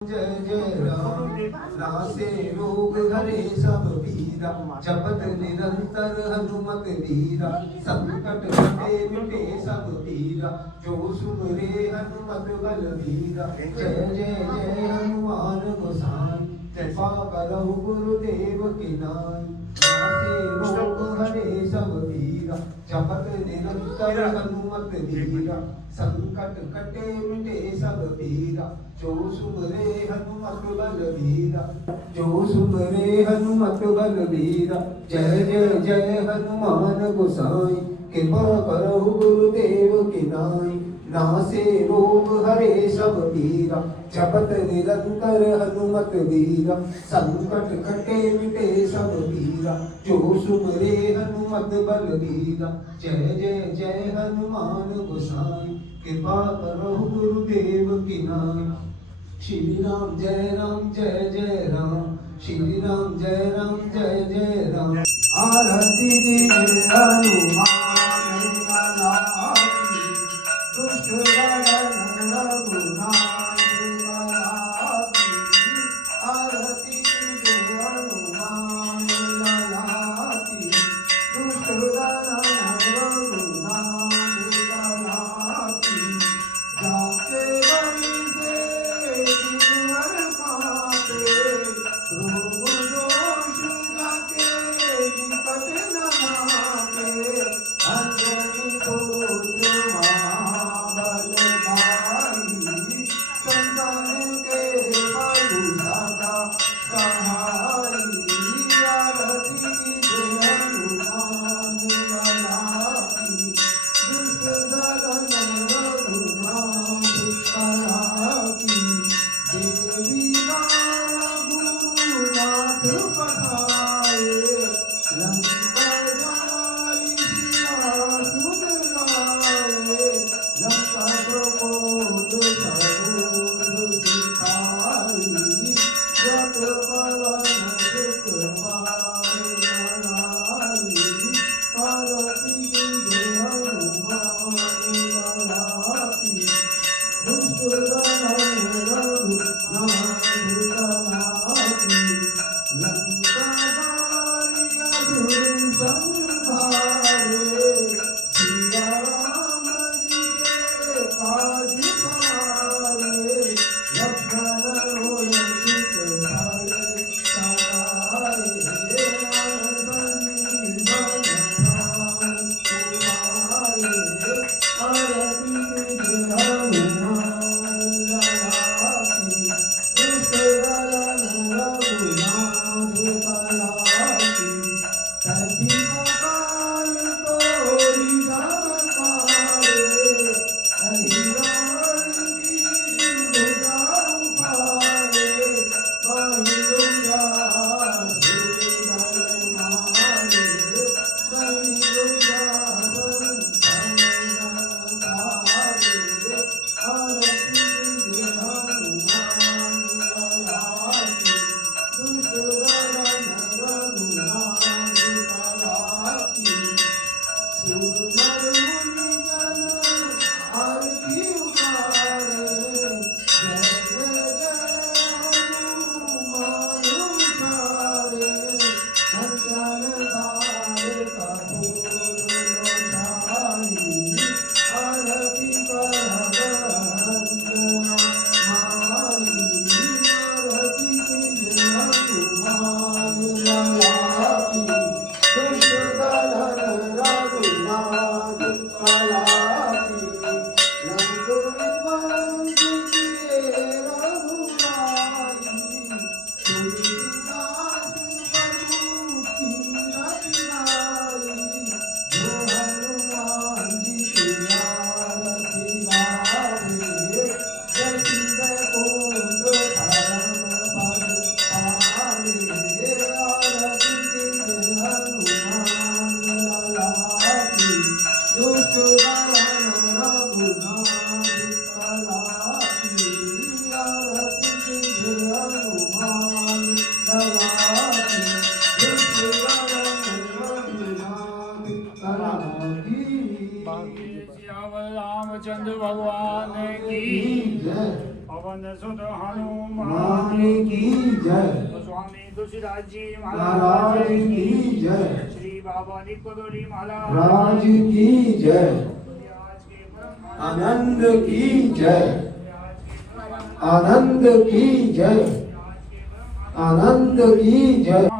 जय जय राम नासे रोग हरे सब पीरा जपत निरंतर हनुमत वीरा संकट कटे मिटे सब पीरा जो सुमरे हनुमत बल वीरा जय जय जय हनुमान गोसाई कृपा करहु गुरुदेव की नाई नासे रोग हरे सब पीरा जपत निरंतर हनुमत वीरा संकट कटे मिटे सब पीरा जो सुमरे हनुमत बल वीरा जो सुमरे हनुमत बल वीरा जय जय जय हनुमान गोसाई कृपा करहु गुरुदेव की नाई नासे रोग हरे सब पीरा जपत निरंतर हनुमत वीरा संकट कटे मिटे सब पीरा जो सुमरे हनुमत बल वीरा जय जय जय हनुमान गोसाई कृपा करहु गुरुदेव की नाई श्री राम जय जय राम श्री राम जय जय राम आरती कीजिए हनुमान लाकी दुष्ट दलन रघुनाथ लाकी आरती कीजिए हनुमान लाकी दुष्ट दलन रघुनाथ लाकी जाके बलि से जिनवर पाते रोग दोष जाके निकट न आते अंजनी पुत्र महाबल भाई संतान के प्रभु सदा सहाई आरती कीजिए हनुमान लाकी दुष्ट दलन रघुनाथ लाकी देवी रघुनाथ पठाए लंका जाई सिया सुध लाए लंका प्रमोद सबूत सिखाई जग पवन सुख मारे मलाई आरती कीजिए हनुमान लाकी दुष्ट दलन रघुनाथ लाकी लंका जारी असुर संहारे सिया राम जी के काज सवारे लक्ष्मण रोय सीत भाई सहारे संजीवन प्राण कुमारे आरती कीजिए हनुमान लाकी दुष्ट दलन रघुनाथ लाकी सती काल तोरी नमस्कारे हरि रावण की दुर्गा उपारे माहि दुर्गा सुरी दल मारे गई दुर्गा संतन तारे आरती कीजिए हनुमान लाकी पवन सुत हनुमान मान की जय। स्वामी तुलसीदास जी महाराज की जय। श्री बाबा दीपकगौरी महाराज राज की जय। आज के परम आनंद की जय। आनंद की जय। आनंद की जय।